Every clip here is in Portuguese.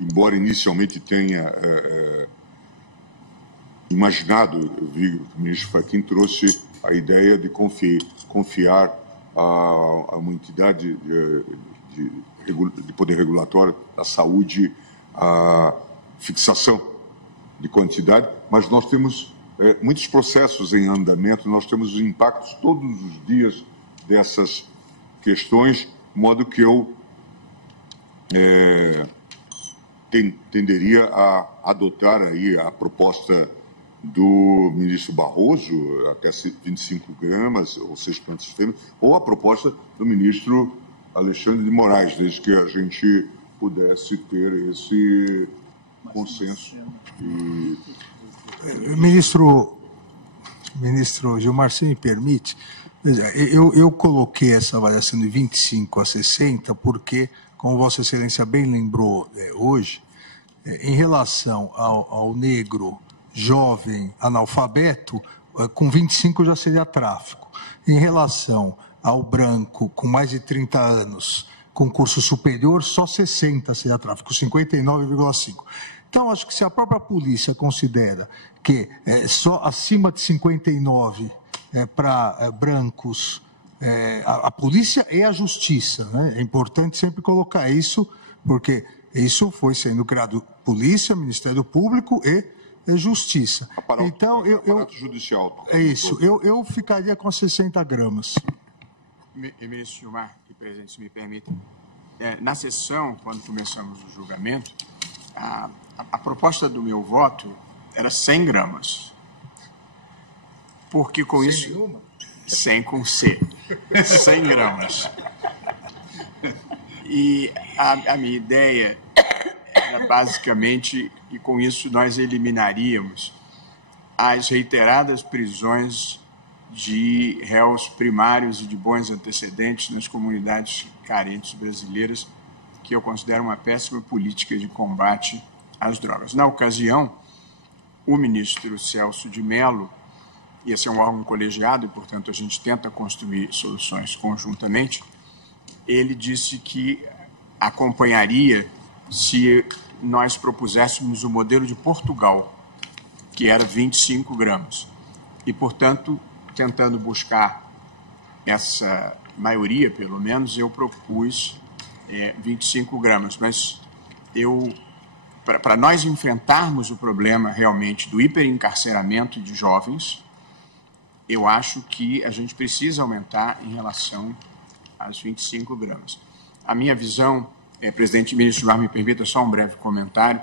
embora inicialmente tenha imaginado, eu vi que o ministro Fachin trouxe a ideia de confiar a uma entidade de poder regulatório da saúde a fixação de quantidade, mas nós temos muitos processos em andamento, nós temos os impactos todos os dias dessas questões, de modo que eu tenderia a adotar aí a proposta do ministro Barroso, até 25 gramas, ou 6 sistemas, ou a proposta do ministro Alexandre de Moraes, desde que a gente pudesse ter esse consenso. Ministro Gilmar, se me permite, eu coloquei essa avaliação de 25 a 60 porque, como Vossa Excelência bem lembrou hoje, em relação ao negro jovem analfabeto, com 25 já seria tráfico. Em relação ao branco com mais de 30 anos, com curso superior, só 60 seria tráfico, 59,5. Então, acho que se a própria polícia considera que só acima de 59 para brancos, a polícia e a justiça, né? É importante sempre colocar isso, porque isso foi sendo criado polícia, Ministério Público e justiça. Então, aparato judicial. É isso. Eu ficaria com 60 gramas. Ministro Gilmar e presidente, se me permitem, na sessão, quando começamos o julgamento, a proposta do meu voto era 100 gramas. Porque com isso... Nenhuma? 100 com C. 100 gramas. E a minha ideia era basicamente, e com isso nós eliminaríamos as reiteradas prisões de réus primários e de bons antecedentes nas comunidades carentes brasileiras, que eu considero uma péssima política de combate às drogas. Na ocasião, o ministro Celso de Mello, e esse é um órgão colegiado e, portanto, a gente tenta construir soluções conjuntamente, ele disse que acompanharia se nós propuséssemos o modelo de Portugal, que era 25 gramas. E, portanto, tentando buscar essa maioria, pelo menos, eu propus 25 gramas. Mas para nós enfrentarmos o problema realmente do hiperencarceramento de jovens, eu acho que a gente precisa aumentar em relação às 25 gramas. A minha visão, presidente e ministro Gilmar, me permita só um breve comentário.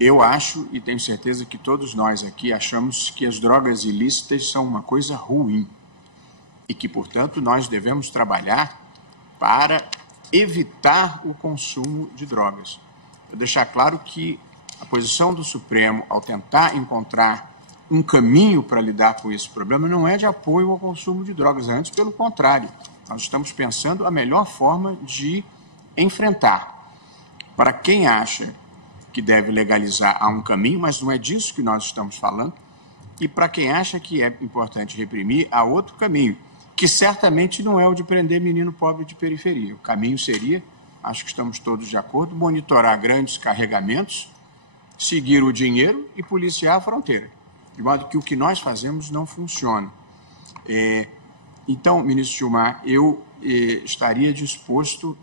Eu acho, e tenho certeza que todos nós aqui achamos que as drogas ilícitas são uma coisa ruim e que, portanto, nós devemos trabalhar para evitar o consumo de drogas. Vou deixar claro que a posição do Supremo, ao tentar encontrar um caminho para lidar com esse problema, não é de apoio ao consumo de drogas, antes pelo contrário. Nós estamos pensando a melhor forma de enfrentar. Para quem acha que deve legalizar, há um caminho, mas não é disso que nós estamos falando. E para quem acha que é importante reprimir, há outro caminho, que certamente não é o de prender menino pobre de periferia. O caminho seria, acho que estamos todos de acordo, monitorar grandes carregamentos, seguir o dinheiro e policiar a fronteira. De modo que o que nós fazemos não funciona. Então, ministro Gilmar, eu estaria disposto,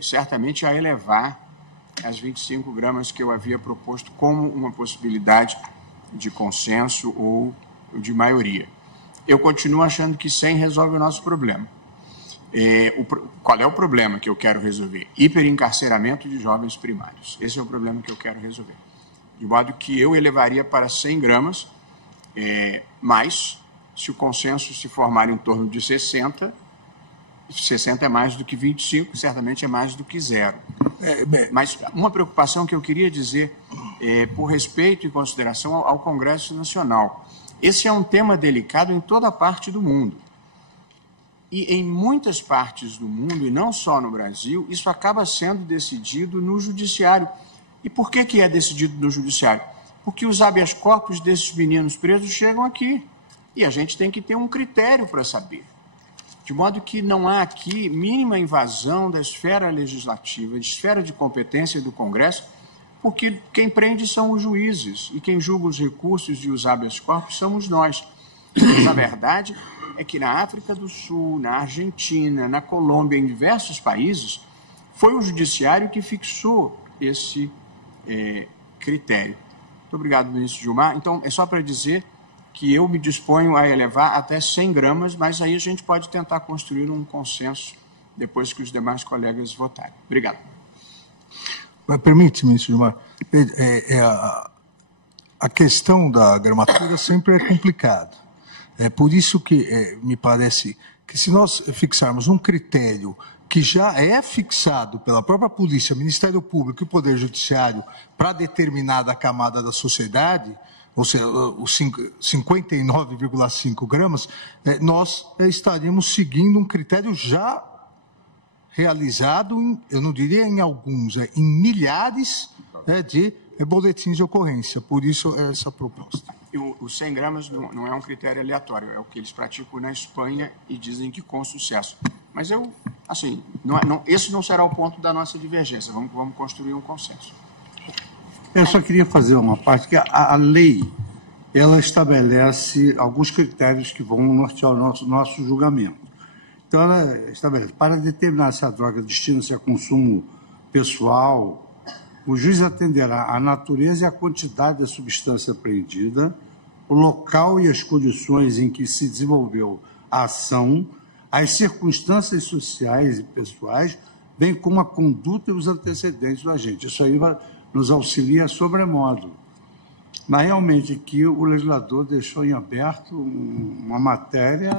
certamente, a elevar as 25 gramas que eu havia proposto como uma possibilidade de consenso ou de maioria. Eu continuo achando que 100 resolve o nosso problema. Qual é o problema que eu quero resolver? Hiperencarceramento de jovens primários. Esse é o problema que eu quero resolver. De modo que eu elevaria para 100 gramas, mas, se o consenso se formar em torno de 60, 60 é mais do que 25, certamente é mais do que zero. Mas uma preocupação que eu queria dizer, por respeito e consideração ao Congresso Nacional. Esse é um tema delicado em toda parte do mundo. E em muitas partes do mundo, e não só no Brasil, isso acaba sendo decidido no judiciário. E por que é decidido no judiciário? Porque os habeas corpus desses meninos presos chegam aqui. E a gente tem que ter um critério para saber. De modo que não há aqui mínima invasão da esfera legislativa, de esfera de competência do Congresso, porque quem prende são os juízes e quem julga os recursos e os habeas corpus somos nós. Mas a verdade é que na África do Sul, na Argentina, na Colômbia, em diversos países, foi o judiciário que fixou esse critério. Muito obrigado, ministro Gilmar. Então, é só para dizer que eu me disponho a elevar até 100 gramas, mas aí a gente pode tentar construir um consenso depois que os demais colegas votarem. Obrigado. Permite, ministro Gilmar, a questão da gramatura sempre é complicada. É por isso que me parece que se nós fixarmos um critério que já é fixado pela própria polícia, Ministério Público e Poder Judiciário para determinada camada da sociedade, ou seja, os 59,5 gramas, nós estaríamos seguindo um critério já realizado, eu não diria em alguns, em milhares de boletins de ocorrência. Por isso, essa proposta. Os 100 gramas não é um critério aleatório, é o que eles praticam na Espanha e dizem que com sucesso. Mas esse não será o ponto da nossa divergência. Vamos construir um consenso. Eu só queria fazer uma parte, que a lei, ela estabelece alguns critérios que vão nortear o nosso julgamento. Então, ela estabelece, para determinar se a droga destina-se a consumo pessoal, o juiz atenderá à natureza e à quantidade da substância apreendida, o local e as condições em que se desenvolveu a ação, as circunstâncias sociais e pessoais, bem como a conduta e os antecedentes do agente. Isso aí nos auxilia sobremodo. Mas, realmente, aqui o legislador deixou em aberto uma matéria...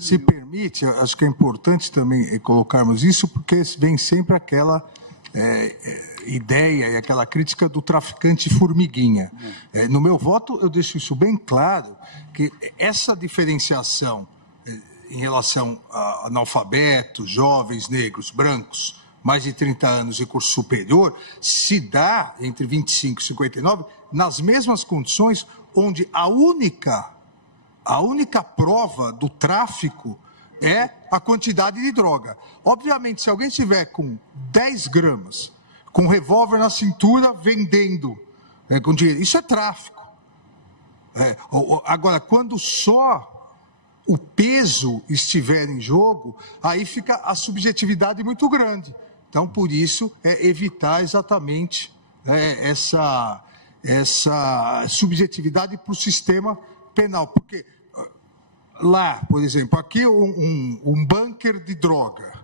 Se permite, acho que é importante também colocarmos isso, porque vem sempre aquela ideia e aquela crítica do traficante formiguinha. No meu voto, eu deixo isso bem claro, que essa diferenciação em relação a analfabetos, jovens, negros, brancos, mais de 30 anos e curso superior, se dá entre 25 e 59, nas mesmas condições onde a única prova do tráfico é a quantidade de droga. Obviamente, se alguém estiver com 10 gramas, com um revólver na cintura, vendendo com dinheiro, isso é tráfico. Agora, quando só o peso estiver em jogo, aí fica a subjetividade muito grande. Então, por isso, evitar exatamente essa subjetividade para o sistema penal, porque lá, por exemplo, aqui um bunker de droga,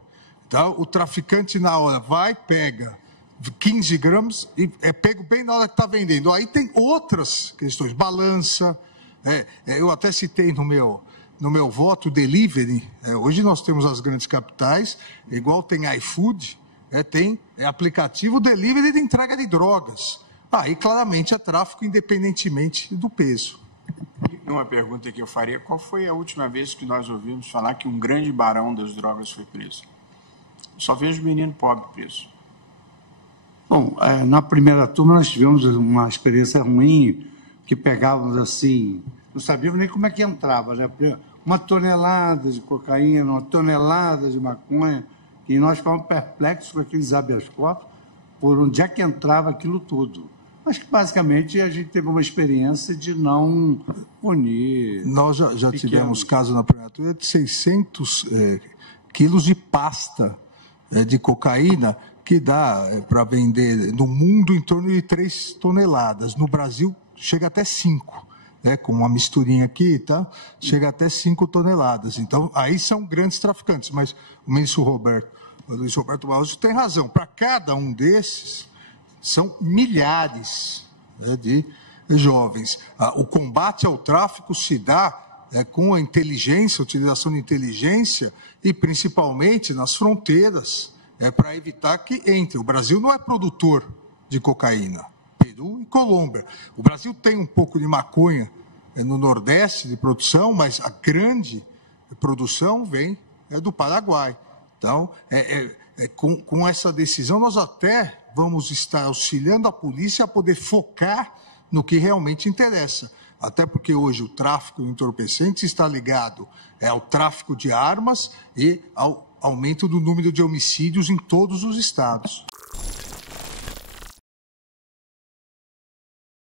tá? O traficante na hora vai, pega 15 gramas e é pego bem na hora que está vendendo. Aí tem outras questões, balança, eu até citei no meu voto, delivery, hoje nós temos as grandes capitais, igual tem iFood, tem aplicativo delivery de entrega de drogas. Aí claramente é tráfico independentemente do peso. Uma pergunta que eu faria, qual foi a última vez que nós ouvimos falar que um grande barão das drogas foi preso? Só vejo menino pobre preso. Bom, na primeira turma nós tivemos uma experiência ruim, que pegávamos assim, não sabíamos nem como é que entrava, né? Uma tonelada de cocaína, uma tonelada de maconha, e nós ficávamos perplexos com aqueles habeas corpus, por onde é que entrava aquilo tudo. Acho que, basicamente, a gente teve uma experiência de não punir. Nós já tivemos casos na prefeitura de 600 quilos de pasta de cocaína, que dá para vender no mundo em torno de 3 toneladas. No Brasil, chega até 5. Com uma misturinha aqui, tá? Chega até 5 toneladas. Então, aí são grandes traficantes. Mas o ministro Luiz Roberto Barroso tem razão. Para cada um desses, são milhares de jovens. O combate ao tráfico se dá com a inteligência, a utilização de inteligência e principalmente nas fronteiras, para evitar que entre. O Brasil não é produtor de cocaína, Peru e Colômbia. O Brasil tem um pouco de maconha no Nordeste de produção, mas a grande produção vem do Paraguai. Então, com essa decisão, nós até vamos estar auxiliando a polícia a poder focar no que realmente interessa. Até porque hoje o tráfico de entorpecentes está ligado ao tráfico de armas e ao aumento do número de homicídios em todos os estados.